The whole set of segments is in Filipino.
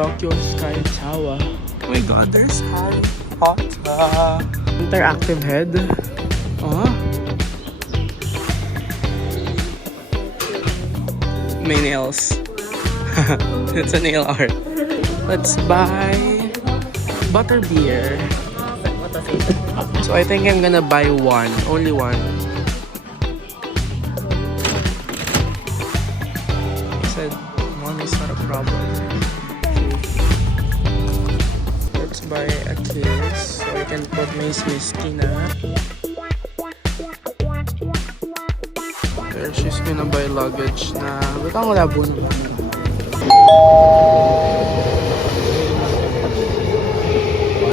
Tokyo Sky Tower. Oh my god, there's Harry Potter. Interactive head. Oh. May nails. It's a nail art. Let's buy butterbeer. So I think I'm gonna buy one. Only one. I said one is not a problem. Let's buy a case so I can put my whiskey na. There, she's gonna buy luggage na. Ba't ang labon?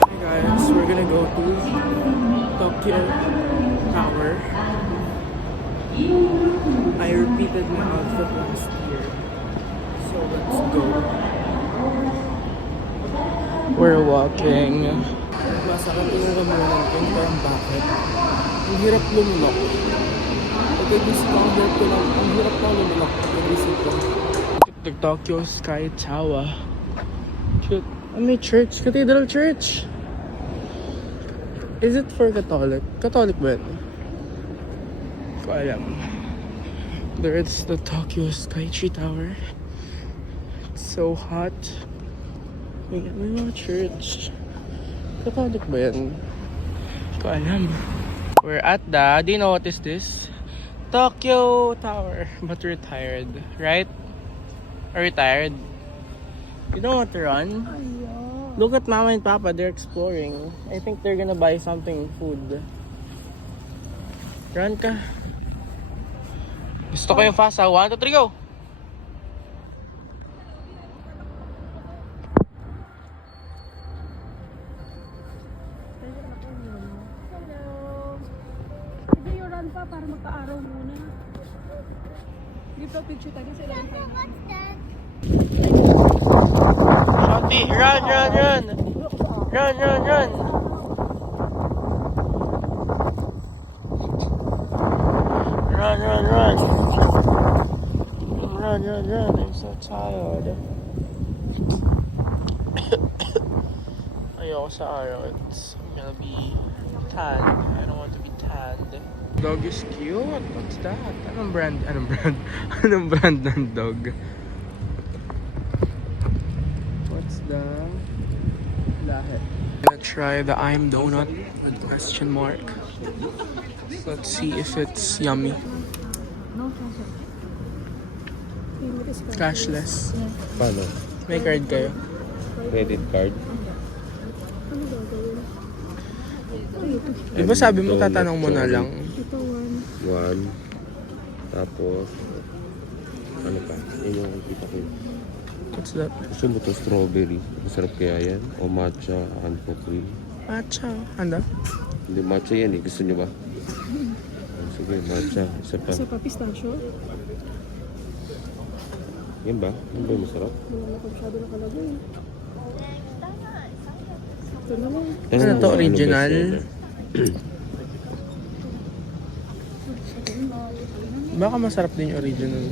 Hey guys, we're gonna go to Tokyo Tower. I repeated my outfit last year. So let's go. We're walking. Masakit yung kamunan ko. Parang bakit? Ang hirap lumulok. Pagkagisip ko, ang hirap na lumulok. Pagkagisip ko. The Tokyo Sky Tower. Cute. Oh, may church. Cathedral Church. Is it for Catholic? Catholic ba ito? Ko alam. There it's the Tokyo Sky Tower. It's so hot. May mga church. Catholic ba yan? Ko alam. We're at the, do you know what is this? Tokyo Tower. But retired. Right? Or retired? You don't want to run? Look at Mama and Papa, they're exploring. I think they're gonna buy something, food. Run ka. Gusto ko yung fast ha. 1, 2, 3, go! Para magka-araw muna. Dito picture tayo sa ilang tayo. Shanti, run, run, run! Run, run, run! Run, run, run! Run, run, run! I'm so tired. Ayoko sa araw. It's gonna be tan. I don't want to be tanned. Dog is cute. What's that? Anong brand? Anong brand? Anong brand ng dog? What's the lahi? I'm gonna try the I'm donut with question mark. Let's see if it's yummy. No cash. Cashless. Paano? May card kayo? Credit card? Ano gagawin? Di ba sabi mo tatanong mo na lang? Ito One. Tapos, ano pa? Yun yung kita ko. What's that? Gusto mo ito strawberry? Masarap kaya yan? O matcha and cream? Matcha. Handa? Hindi, matcha yan eh. Gusto nyo ba? Sige, matcha. Isa pa. Isa pa, pistachio. Yan ba? Yan ba yung masarap? Wala na pa masyado nakalagay. Ito na lang. Ano to? Original? Baka masarap din yung original.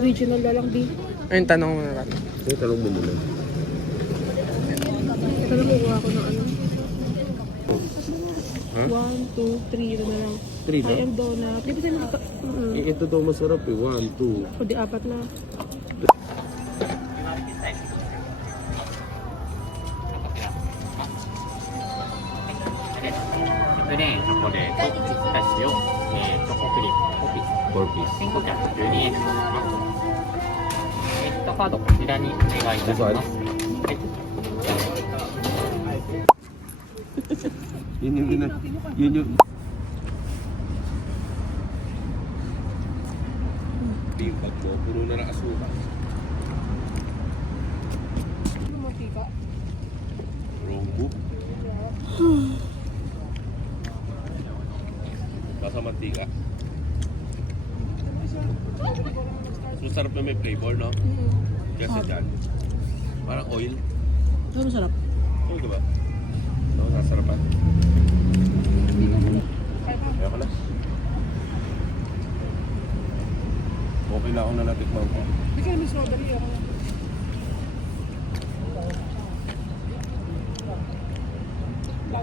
Original na lang, di. Ayun, tanong mo na lang. Sige, talong mo muna. Ito lang kukuha ko ng ano. Ha? 1, 2, 3. Ito na lang. 3 na? I am donut. Di ba sa'yo makata... Ito daw masarap eh. 1, 2. O di 4 na.プレーン、チョコレート、ピスタチオ、チョコクリーム、コピー、 4 piece. 1512円でございます。カードこちらにお願いいたします。はい。 Yun yung yun yung yung bag mo, puro na ng asukal. Ano mo, tika? Rombo. Basta mantika. So sarap na may flavor, no? Kasi dyan. Parang oil. Ano masarap? Oil diba? Oo, nasarapan. Kaya ka na. Okay lang ako na natikman ko. Hindi kayo may strawberry ako.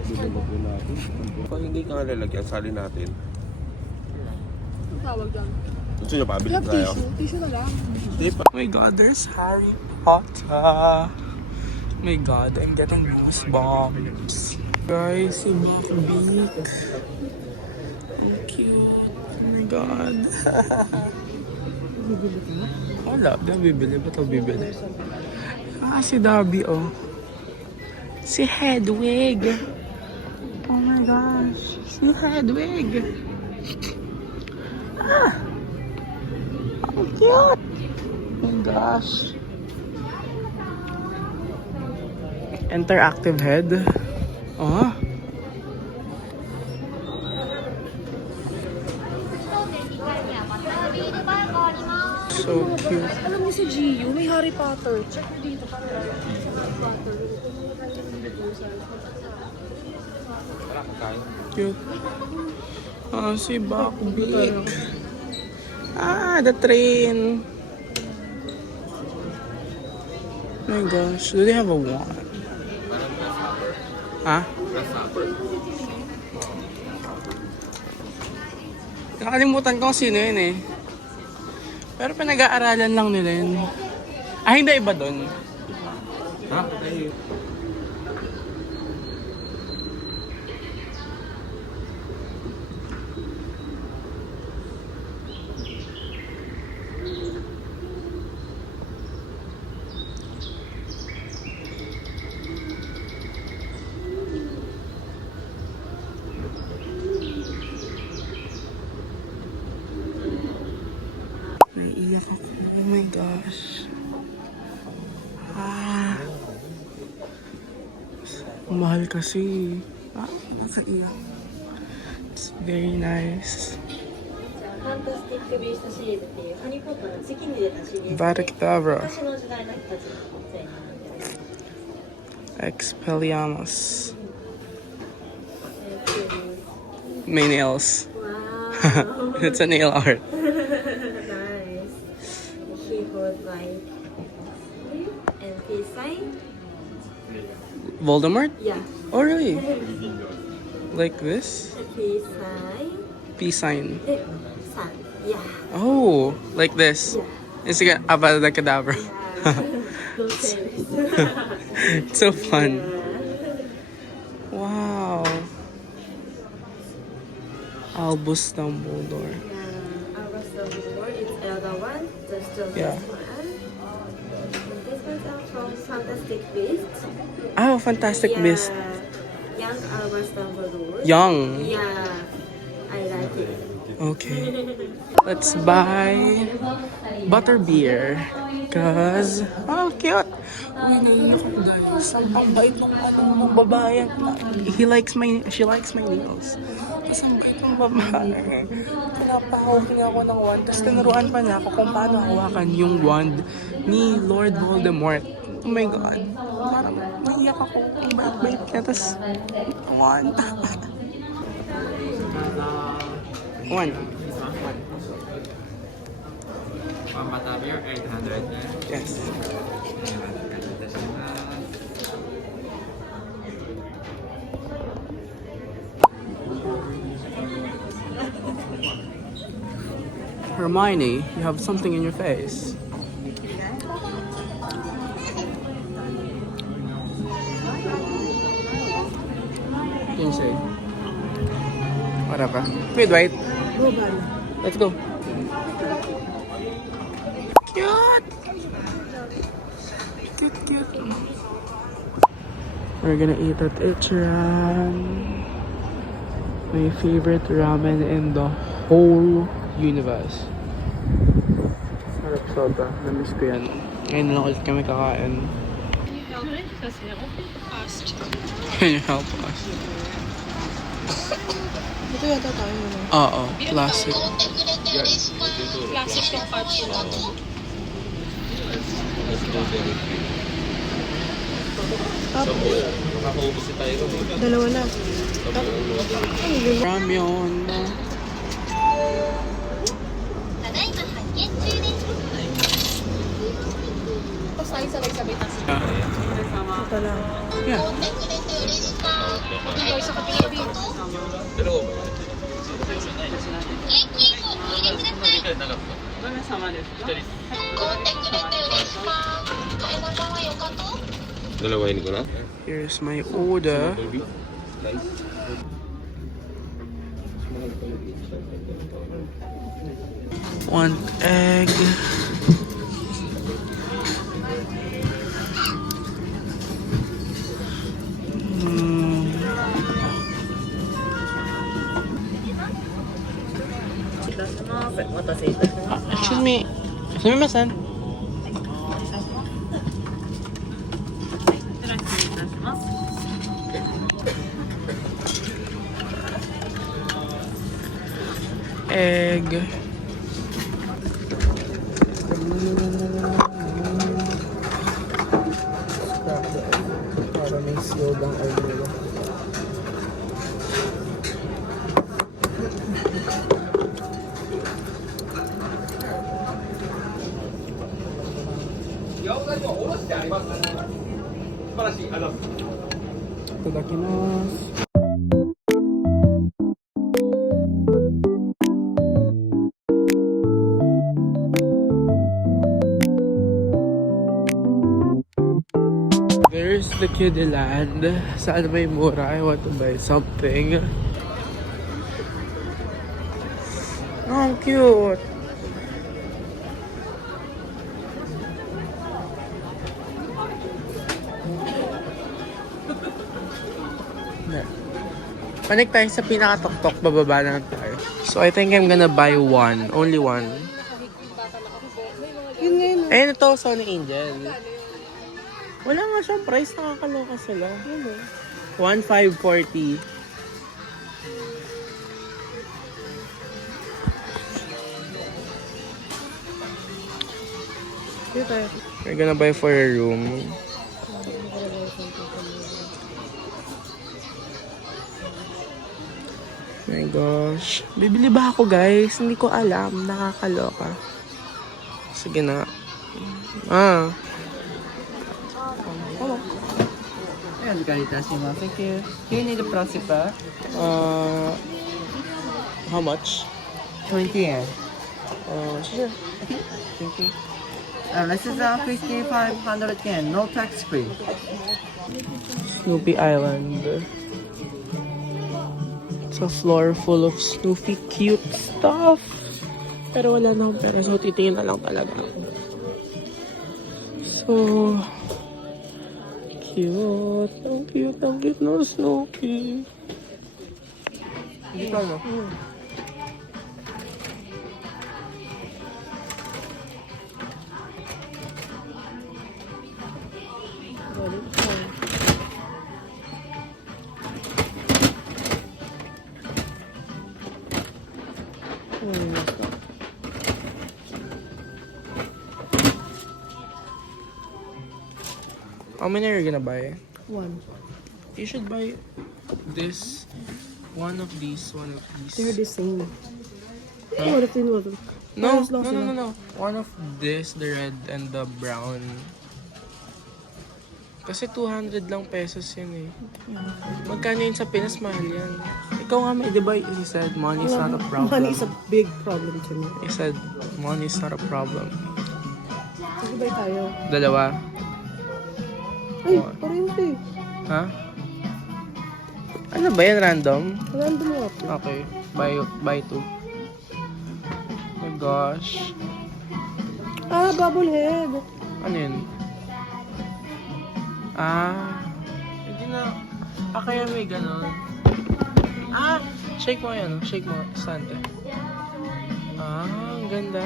Pag hindi ka nga lalagyan, sali natin. Ang tawag dyan. Gusto nyo pa, Wala bilhin tayo. tissue. Tissue na lang. Hindi pa. Oh my god, there's Harry Potter. Oh my god, I'm getting goosebumps. Guys, si Buckbeak. Ang cute. Oh my god. Bibili ka? Wala, di ako bibili. Ba't ako bibili? Ah, si Dobby, oh. Si Hedwig. Oh my gosh. Si Hedwig. Ah! How cute! Oh my gosh. Interactive head. Oh. So cute. Alam mo si GU, may Harry Potter. Check mo dito. Cute. Oh, si Buckbeak. Ah, the train. Oh my gosh, do they have a wand? Ha? Nakalimutan ko kung sino yun eh. Pero pinag-aaralan lang nila yun. Ah, hindi iba doon. Ha? Naiiyak ako. Oh my gosh. Ah. Mahal kasi. Ah, nakaiyak. It's very nice. ファンタスティック・ビーストシリーズっていうハリー・ポッターの次に出たシリーズで Vadakdabra. 昔の時代の人たちのせいになってる Expelliarmus. っていう May nails. わ It's a nail art. ー nice he holds like and peace sign Voldemort? yeah Oh, really? Like this? peace sign Peace sign. で sun yeah Oh, like this. yeah It's like Avada Kedavra. don't say this It's so fun. yeah. Wow. Albus Dumbledore. Albus Dumbledore is elder one, the strongest Yeah. one. And this one's from Fantastic Beasts. Oh, Fantastic Yeah. Beast. Young Albus Dumbledore. Young. Yeah, I like it. Okay. Let's buy butterbeer. Cause, oh, cute. Uy, naiiyak ako guys. Ang pambait ng babae. She likes my nails. Tapos ang bait ng babae. Pinapahawak niya ako ng wand. Tapos tinuruan pa niya ako kung paano hawakan yung wand ni Lord Voldemort. Oh my God. Parang naiiyak ako. Ang bait-bait niya. Tapos, wand. Wand. One butterbeer 800 yen. Yes. Hermione, you have something in your face. What can you say? Whatever. Wait, wait. Global. Let's go. Cute! Cute. We're gonna eat at Ichiran. My favorite ramen in the whole universe. Sarap soda. Namiss ko yan. Ngayon lang ulit kami kakain. Can you help us? Ito yata tayo. Ano? Oo, classic. Classic yung parts nila. Makakaubos tayo rin. Dalawa na. Ramyun. Tapos tayo sabay-sabay tayo. Yeah. Ito lang. Yeah. Guys, sa kapilapin. Dalawain ko na. Here's my order. One egg. Excuse me. Sumimasen. Egg. Para may sealed ang egg nila. Itadakimasu. There's the kiddie land. Saan may mura? I want to buy something. Oh, cute. Panik tayo sa pinakatok-tok, bababa na tayo. So I think I'm gonna buy one. Only one. Yun ngayon. Ayun ito, Sony Angel. Wala nga siyang price, nakakaloka sila. 1,540. We're gonna buy for a room. My gosh. Bibili ba ako, guys? Hindi ko alam. Nakakaloka. Sige na. Ah. Thank you. Do you need a plastic bag? How much? 20 yen. Sure. Thank you. This is 5,500 yen, no tax free. Snoopy Island. It's a floor full of Snoopy cute stuff. Pero wala na akong pera, so titingin na lang talaga. So cute. Ang cute na Snoopy. Dito na. How many are you gonna buy? One. You should buy this, one of these. They're the same. Huh? What if they know them? No, Parehas lang sila. no. One of this, the red and the brown. Kasi 200 lang pesos yun eh. Magkano yun sa Pinas? Mahal yan. Ikaw nga may, di ba, he said money is not a problem. Money is a big problem to me. He said money is not a problem. Sige, bye tayo. Dalawa. Ay, parehas eh. Ha? Ano ba yan? Random? Random nga po. Okay. Buy two. Oh my gosh. Ah, bubblehead. Ano yun? Ah. Hindi na. Kaya may ganon. Ah! Shake mo yan. Shake mo. Sante. Ah, ang ganda.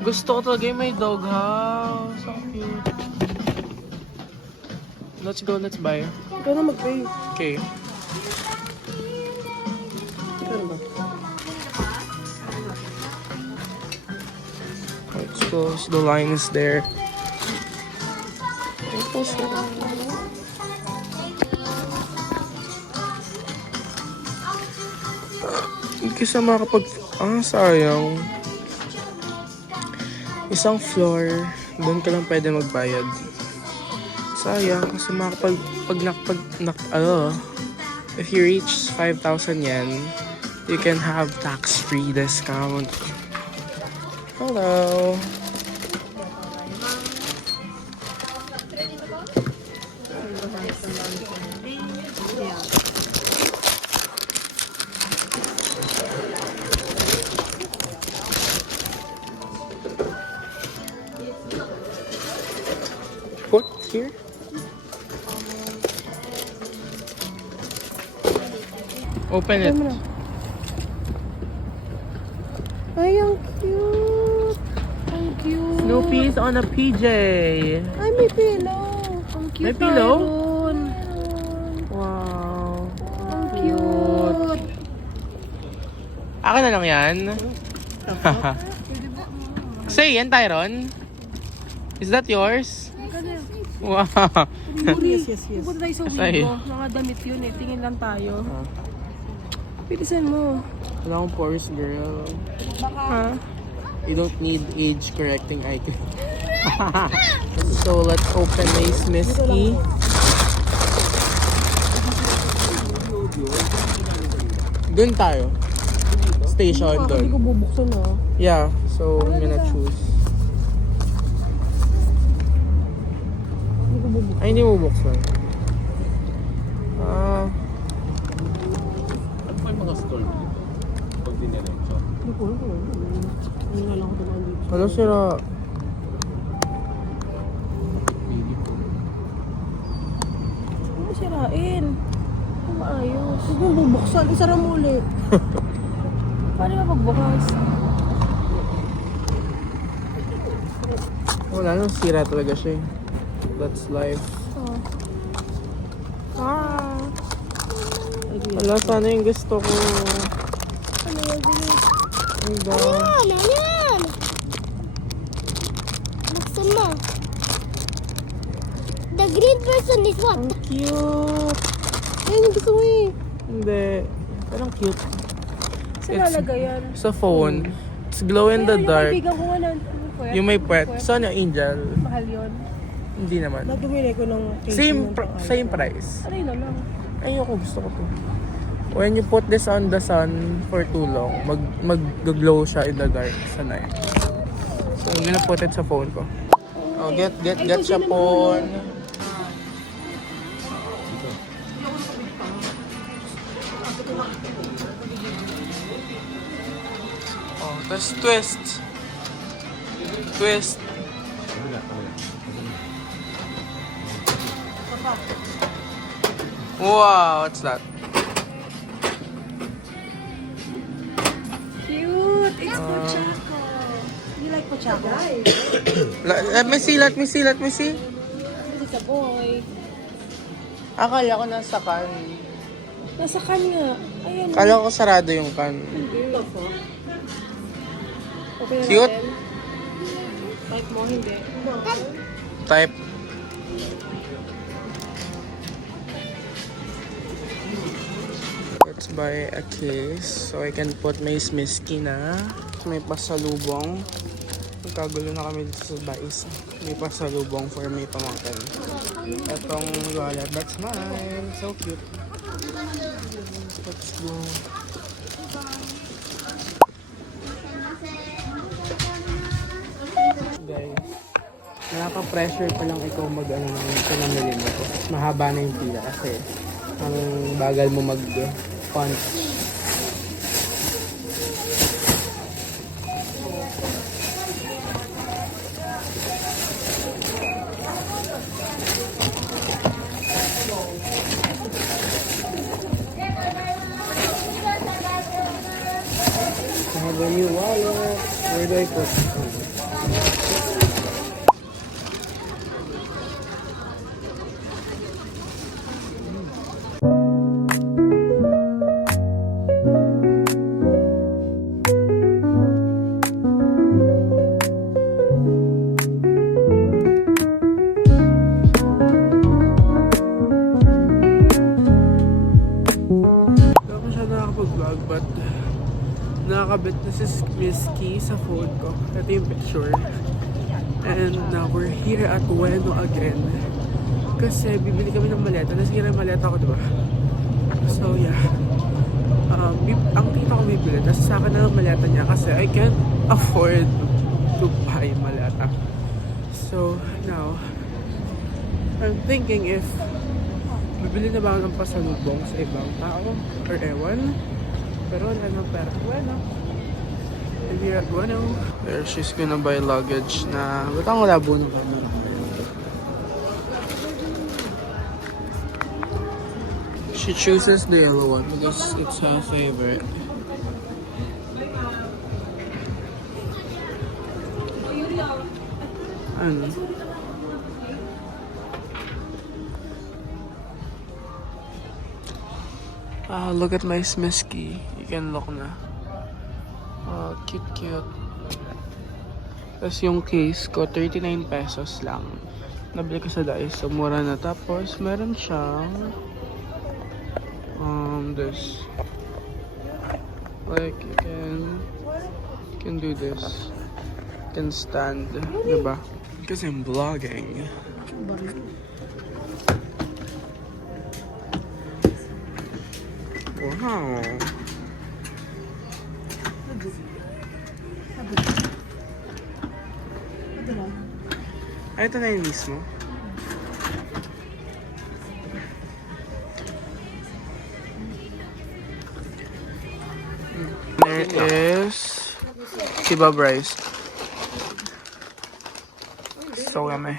Gusto ko talaga yung may dog house. So cute. Let's go. Let's buy. Ikaw na mag-pay. Okay. Ikaw ba? Let's go. So the line is there. Ito siya. Hindi kasi makakapag... Ah, sayang. Isang floor. Doon ka lang pwede magbayad. Sayang kasi if you reach 5,000 yen, you can have tax-free discount. Hello. Put here. Open it. Ay, ang cute. Ang cute. Snoopy is on a PJ. Ay, may pillow. Ang cute. May pillow? Meron. Wow. Ang cute. Akin na lang yan. Say, yan, Tyron. Is that yours? Wow. Yes, yes, yes. Pupunta tayo sa Asay. Wigo. Mga damit yun eh. Tingin lang tayo. Bilisan mo. Wala akong pores, girl. Ha? You don't need age correcting icon. So let's open Mace Misky. Dun tayo. Station Hindi ko dun. bubuksan ah. Yeah, so I'm gonna choose. Hindi ko bubuksan. Ay, hindi mo buksan. Ano pa yung mga store dito? Pag diniretso. Hindi ko alam. Ano nga lang ako dumaan dito. Wala sira. Huwag mo sirain. Huwag maayos. Hindi ko bubuksan. Isara mo ulit. Paano ka magbukas? Wala nang sira talaga siya eh. That's life. Ah. Wala, sana yung gusto ko. Ano yung bilis? Ang da. Ano yan? Buksan mo. The green person is what? Ang cute. Ayun, yung gusto mo eh. Hindi. Parang cute. Saan lalagay yan? Sa phone. It's glow in the Yung dark. kaibigan ko nga na. Puwet? Yung may puwet. Saan yung angel? Mahal yun. Hindi naman. Nagumili ko ng casing ng pang-iPhone. Same price. Ano yun na lang? Ayoko, gusto ko to. When you put this on the sun for too long, mag-glow siya in the dark sa night. So, I'm gonna put it sa phone ko. Oh, get siya phone. Oh, tapos twist. Twist. Wow, what's that? Cute! It's Pochaco. You like Pochaco? Let me see. This is a boy. Akala ko nasa kan. Nasa kanya. Ayan. Akala ko sarado yung kan. Okay na Cute. natin. Like mo, hindi. Type. Let's buy a case so I can put my Misky na. May pasalubong. Magkagulo na kami dito sa Bais. May pasalubong for may pamangkin. Itong wallet, that's mine. So cute. Let's go. Guys, nakaka-pressure pa lang ikaw mag-ano ng pinamili mo. Mahaba na yung pila kasi ang bagal mo mag-punch. I have a new wallet. Where do I put it? Hindi ako siya nakakapag-vlog but nakakabit na si Misky sa phone ko. Ito yung picture. And now we're here at Ueno again. Kasi bibili kami ng maleta. Nasira yung maleta ko, diba? So, yeah. Ang tita ko bibili. Tapos sa akin na lang maleta niya kasi I can't afford to buy maleta. So, now, I'm thinking if bibili na ba ako ng pasalubong sa ibang tao or ewan. Pero wala nang pera. Bueno. Maybe bueno. There, she's gonna buy luggage na ba't ang labo ng camera? She chooses the yellow one because it's her favorite. Ano? Look at my Smisky. You can look na. Cute, cute. Tapos yung case ko, 39 pesos lang. Nabili ko sa Daiso, so mura na. Tapos, meron siyang this. Like, you can do this. You can stand, diba? Kasi I'm vlogging. Wow. Ay, ito na yung mismo. There is kebab rice. So yummy.